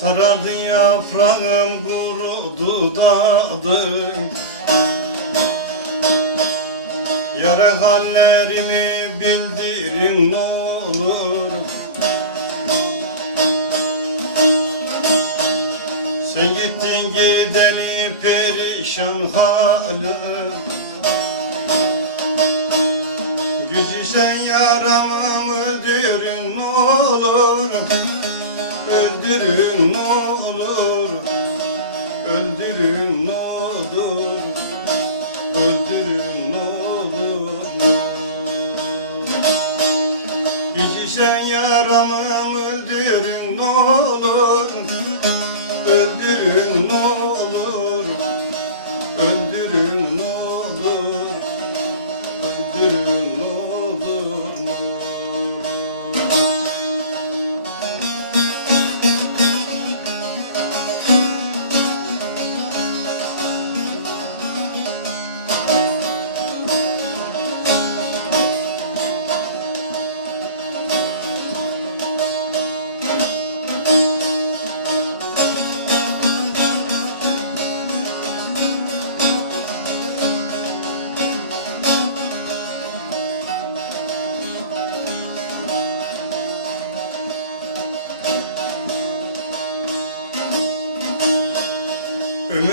Sarardı yaprağım kurudu dadım Yara hallerimi bildirin ne olur. Sen gittin gideli perişan halim. Güzişen yaramı öldürün ne olur. Öldürün olur. Öldürün olur. Öldürün olur. Güzişen yaramı öldürün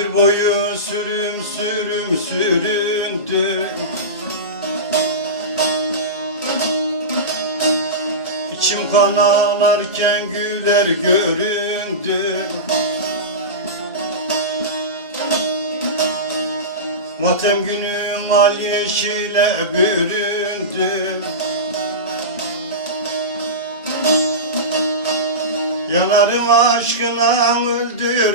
Ömür boyu sürüm sürüm süründüm İçim kan ağlarken güler göründü. Matem günün al yeşile büründü. Yanarım aşkına öldürün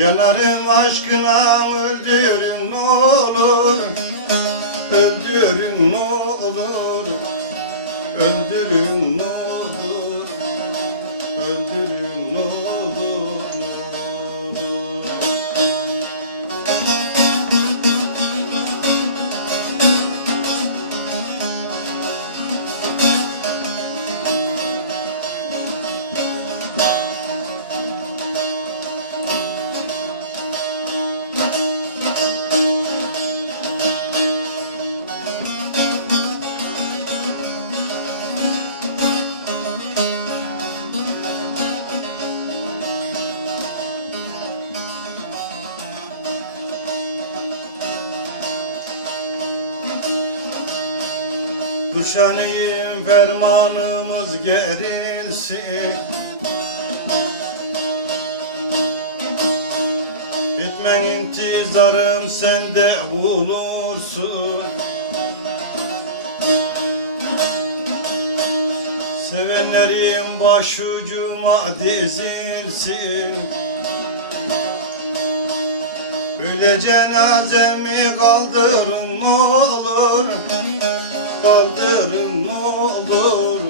Yanarım aşkına öldürün ne olur. Öldürün Kuşanayım fermanımız gerilsin. Etmen intizarım sende bulursun Sevenlerim başucuma dizilsin. Öyle cenazemi kaldırın ne olur Kaldırın olur.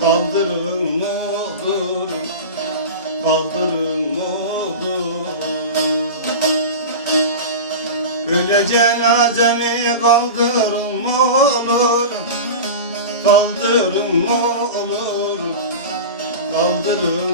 Kaldırın olur. Kaldırın olur. Öyle cenazemi kaldırın olur. Kaldırın olur. Kaldırın